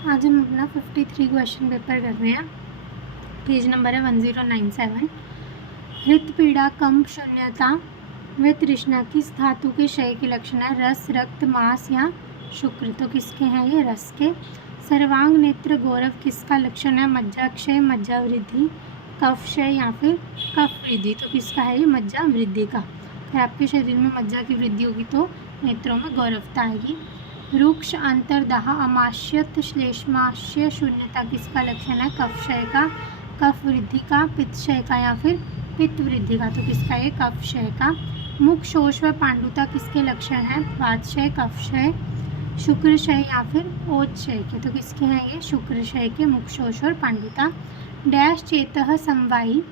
आज हम अपना 53 क्वेश्चन पेपर कर रहे हैं। पेज नंबर है 1097। हृत पीड़ा, कंप, शून्यता व तृष्णा किस धातु के क्षय के लक्षण है? रस, रक्त, मांस या शुक्र। तो किसके हैं ये? रस के। सर्वांग, नेत्र, गौरव किसका लक्षण है? मज्जा क्षय, मज्जा वृद्धि, कफ क्षय या फिर कफ वृद्धि। तो किसका है ये? मज्जा वृद्धि का। फिर आपके शरीर में मज्जा की वृद्धि होगी तो नेत्रों में गौरवता आएगी। रुक्ष, अंतर्दाह, अमाश्यत, श्लेष्माशय, शून्यता किसका लक्षण है? कफ क्षय का, कफ वृद्धि का, पित्त क्षय का या फिर पित्त वृद्धि का। तो किसका ये? कफ क्षय का। मुख, शोष व पांडुता किसके लक्षण है? वात क्षय, कफ क्षय, शुक्र क्षय या फिर ओज क्षय के। तो किसके हैं ये? शुक्र क्षय के, मुख, शोष और पांडुता। डैश चेतः समवायी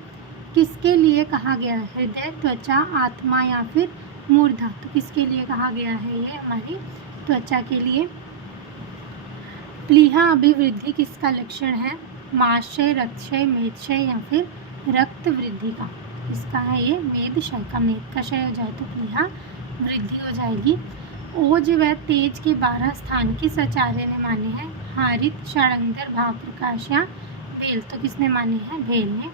किसके लिए कहा गया है? हृदय, त्वचा, आत्मा या फिर मूर्धा। तो किसके लिए कहा गया है? ये हमारी त्वचा के लिए। प्लीहा अभिवृद्धि किसका लक्षण है? माशय, रक्तक्षय, मेदक्षय या फिर रक्त वृद्धि का। इसका है ये? मेद क्षय का। मेद का क्षय हो जाए तो प्लीहा वृद्धि हो जाएगी। ओज व तेज के 12 स्थान किस आचार्य ने माने हैं? हारित, षडंगर, भाव प्रकाश या भेल। तो किसने माने हैं? भेल ने।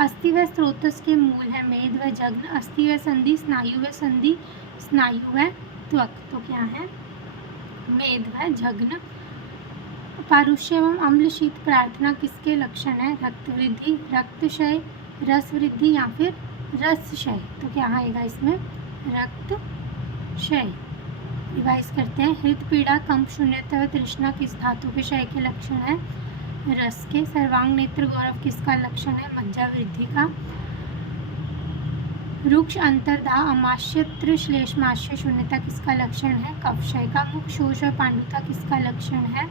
अस्थि व स्रोतस के मूल है मेद व जघ्न। अस्थि व संधि, स्नायु व संधि, स्नायु व त्वक। तो क्या है? मेद व जघ्न। पारुष्य एवं अम्ल शीत प्रार्थना किसके लक्षण है? रक्त वृद्धि, रक्त क्षय, रस वृद्धि या फिर रस क्षय। तो क्या आएगा इसमें? रक्त क्षय। रिवाइज करते हैं। हृत पीड़ा, कंप, शून्यता व तृष्णा किस धातु के क्षय के लक्षण है? रस के। सर्वांग, नेत्र, गौरव किसका लक्षण है? मज्जा वृद्धि का। रुक्ष, अंतर्दाह, अमाश्य, श्लेष्माशय, शून्यता किसका लक्षण है? कफ क्षय का। मुख, शोष व पांडुता किसका लक्षण है?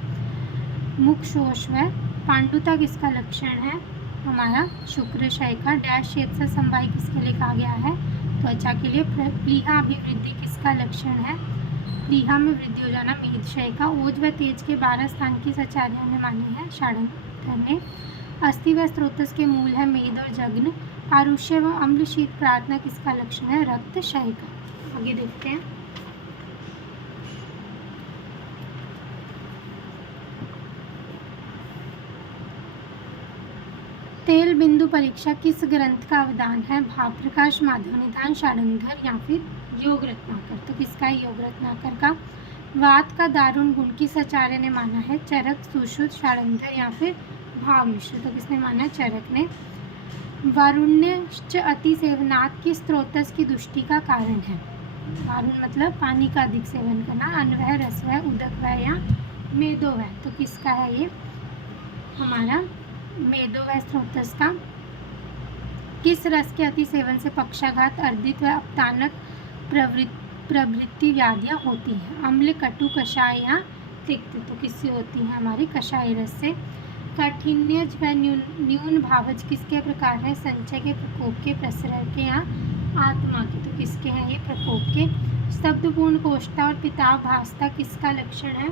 मुख, शोष व पांडुता किसका लक्षण है? हमारा शुक्र क्षय का। डैश चेत से समवायी किसके लिए कहा गया है? त्वचा के लिए। प्लीहा अभिवृद्धि किसका लक्षण है? प्लीहा में वृद्धि हो जाना, मेद क्षय का। ओज व तेज के 12 स्थान किस आचार्य ने माने हैं? षडंगर ने। अस्थि व स्रोतस के मूल है मेद और जघ्न। पारुष्य व अम्ल शीत प्रार्थना किसका लक्षण है? रक्त क्षय का। आगे देखते हैं। तेल बिंदु परीक्षा किस ग्रंथ का अवदान है? भाव प्रकाश, माधव निधान, षडंगर या फिर योग रत्नाकर। तो किसका है? योग रत्नाकर का। वात का दारुण गुण किस आचार्य ने माना है? चरक, सुश्रुत, षडंगर या फिर भाव मिश्र। तो किसने माना? चरक ने। वारुण्यश्च अति सेवनात् किस स्रोतस की दुष्टि का कारण है? वारुण मतलब पानी का अधिक सेवन करना। अन्वय, रसवय, उदकवय या मेदोवय। तो किसका है ये? हमारा मेदोवय स्रोतस का। किस रस के अति सेवन से पक्षाघात, अर्दित व अपतानक प्रवृत्ति व्याधियाँ होती हैं? अम्ल, कटु, कषाय या तिक्त। तो किससे होती है? हमारी कषाय रस से। काठिन्यज व न्यून भावज किसके प्रकार है? संचय के, प्रकोप के, प्रसरण के या आत्मा के। तो किसके हैं ये? प्रकोप के। शब्दपूर्ण कोष्ठता और पिताव भासता किसका लक्षण है?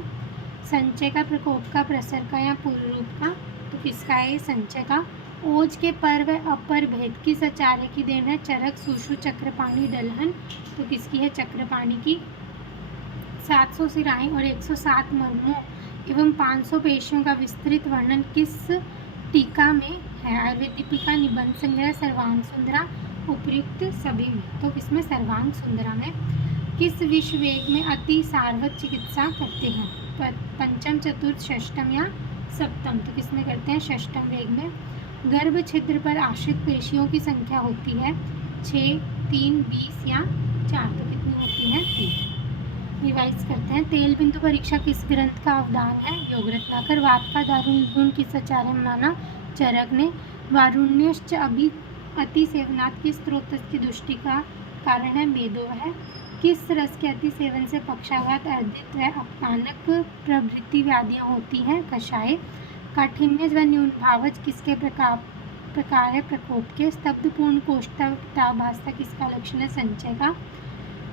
संचय का, प्रकोप का, प्रसर का या पूर्व रूप का। तो किसका है? संचय का। ओज के पर व अपर भेद किस आचार्य की देन है? चरक, सुषु, चक्रपाणी, दलहन। तो किसकी है? चक्रपाणी की। 700 सिराएं और 107 मर्मों एवं 500 पेशियों का विस्तृत वर्णन किस टीका में है? आयुर्वेद दीपिका, निबंध संग्रह, सर्वांग सुंदरा, उपयुक्त सभी में। तो किसमें? सर्वांग सुंदरा में। किस विश्व वेग में अति सार्वत चिकित्सा करते हैं? पंचम, चतुर्थ, षष्टम या सप्तम। तो किसमें करते हैं? षष्टम वेग में। गर्भ छिद्र पर आश्रित पेशियों की संख्या होती है 6, 3, 20 या 4। तो कितनी होती है? 3। रिवाइज करते हैं। तेल बिंदु परीक्षा किस ग्रंथ का अवदान है? योग रत्नाकर। वात का दारुण गुण किस आचार्य ने माना? चरक ने। वारुण्यश्च अति सेवनात् किस स्रोतस की दुष्टि का कारण है? मेदोवय। किस रस के अति सेवन से पक्षाघात, अर्दित व अपमानक प्रवृत्ति व्याधियाँ होती हैं? कषाय। काठिन्यज व न्यून भावज किसके प्रकार है? प्रकोप के। स्तब्धपूर्ण कोष्ठता, पिताव भासता किसका लक्षण है? संचय का।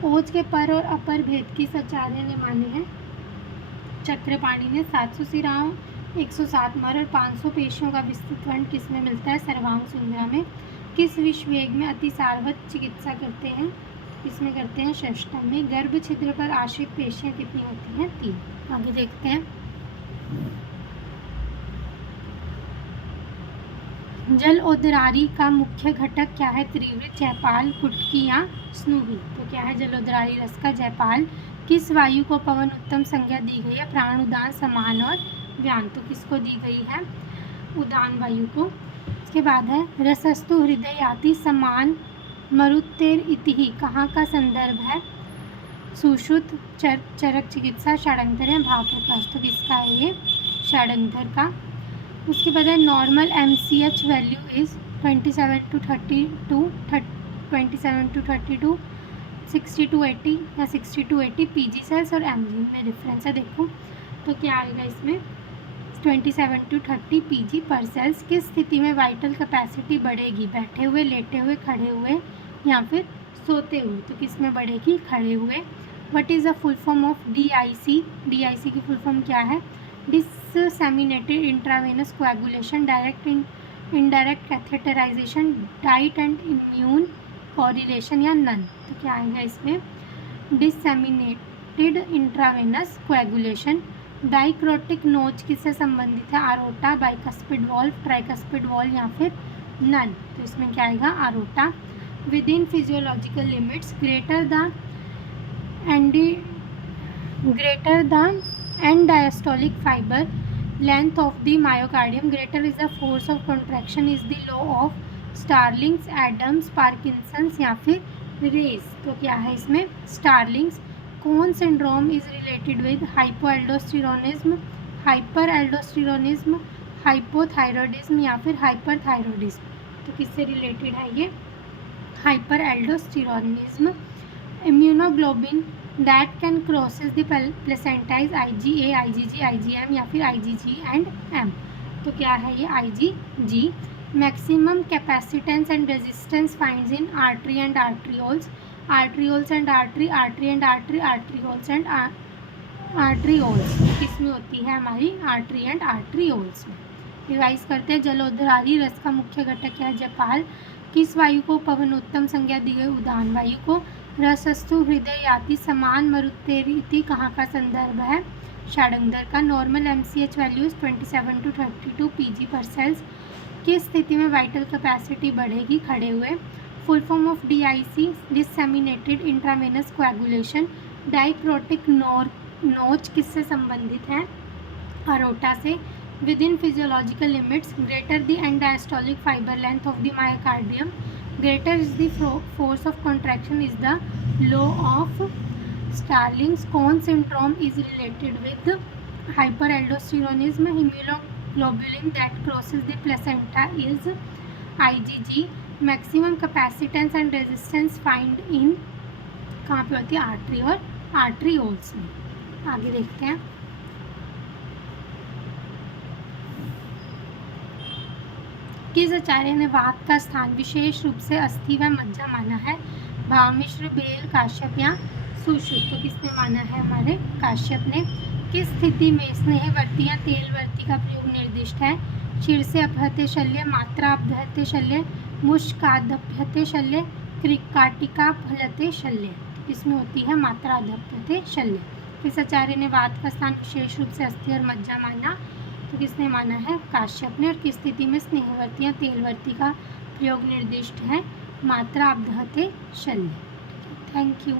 ओज के पर और अपर भेद किस आचार्य ने माने हैं? चक्रपाणी ने। 700 सिराओं, 107 मर और 500 पेशियों का विस्तृत वर्णन किसमें मिलता है? सर्वांग सुंदरा में। किस विश्व वेग में अति सार्वत चिकित्सा करते हैं? इसमें करते हैं षष्टम में। गर्भ छिद्र पर आश्रित पेशियाँ कितनी होती हैं? 3। आगे देखते हैं। जल उद्रारी का मुख्य घटक क्या है? त्रिवृत, जयपाल, कुटकी या स्नूही। तो क्या है जलोदरारी रस का? जयपाल। किस वायु को पवन उत्तम संज्ञा दी गई है? प्राण, उदान, समान और व्यान। तो किसको दी गई है? उदान वायु को। इसके बाद है रसस्तु हृदय याति समान मरुतेर इति, कहाँ का संदर्भ है? सुश्रुत, चरक चिकित्सा, षडंगर या भाव प्रकाश। तो किसका है ये? षडंगर का। उसके बाद है normal MCH value is 27 to 32, 27 to 32, 60 to 80 या 60 to 80 PG सेल्स और mg में डिफरेंस है। देखो तो क्या आएगा इसमें? 27 to 30 PG पर सेल्स। किस स्थिति में वाइटल कैपेसिटी बढ़ेगी? बैठे हुए, लेटे हुए, खड़े हुए या फिर सोते हुए। तो किस में बढ़ेगी? खड़े हुए। What is the full form of DIC? DIC की फुल फॉर्म क्या है? Disseminated intravenous coagulation, direct indirect catheterization, diet and immune correlation या none। तो क्या आएगा इसमें? Disseminated intravenous coagulation। डाइक्रोटिक नोच किससे संबंधित है? Aorta, bicuspid valve, tricuspid valve या फिर नन। तो इसमें क्या आएगा? Aorta. Within physiological limits greater the end diastolic fiber length of the myocardium, greater is the force of contraction, is the law of Starling's, Adams, Parkinson's या फिर race. तो क्या है इसमें? स्टार्लिंग्स। कौन syndrome is related with? Hypoaldosteronism, hyperaldosteronism, hypothyroidism या फिर hyperthyroidism. तो किससे रिलेटेड है ये? Hyperaldosteronism. Immunoglobin that can crosses the placenta is IgA, IgG, IgM या फिर IgG and M। तो क्या है ये? IgG। Maximum capacitance and resistance finds in artery and arterioles, arterioles and artery, artery and artery, arterioles and arterioles. किस में होती है हमारी? आर्टरी एंड आर्ट्रियोल्स में। रिवाइज करते हैं। जलोदरारी रस का मुख्य घटक क्या है? जयपाल। किस वायु को पवन उत्तम संज्ञा दी गई? उदान वायु को। रसस्तु हृदय याति समान मरुतेरिति, कहाँ का संदर्भ है? षडंगर का। Normal MCH values 27 to 32 PG per cells. किस स्थिति में वाइटल कैपेसिटी बढ़ेगी? खड़े हुए। Full form of DIC disseminated intravenous coagulation. Dicrotic notch किससे संबंधित है? अरोटा से। Within physiological limits greater the end diastolic fibre length of the myocardium, greater is the force of contraction, is the law of Starling's। कौन syndrome is related with hyperaldosteronism? Immunoglobulin that crosses the placenta is IgG। maximum capacitance and resistance find in कहाँ पे होती है? Artery और arterioles में। आगे देखते हैं। किस आचार्य ने वात का स्थान विशेष रूप से अस्थि व मज्जा माना है? भावमिश्र, बेल, काश्यप या सुश्रुत। तो किसने माना है? हमारे काश्यप ने। किस स्थिति में स्नेहवर्ती या तेलवर्ती का प्रयोग निर्दिष्ट है? शीर्षे अपहत्य शल्य, मात्रा अपहत्य शल्य, मुष्कादप्यते शल्य, क्रिकाटिका फलते शल्य। इसमें होती है मात्रा अधप्यते शल्य। किस आचार्य ने वात का स्थान विशेष रूप से अस्थि और मज्जा माना? तो किसने माना है? काश्यप ने। और किस स्थिति में स्नेहवर्ती या तेलवर्ती का प्रयोग निर्दिष्ट है? मात्रा अपहत्य शल्य। Thank you.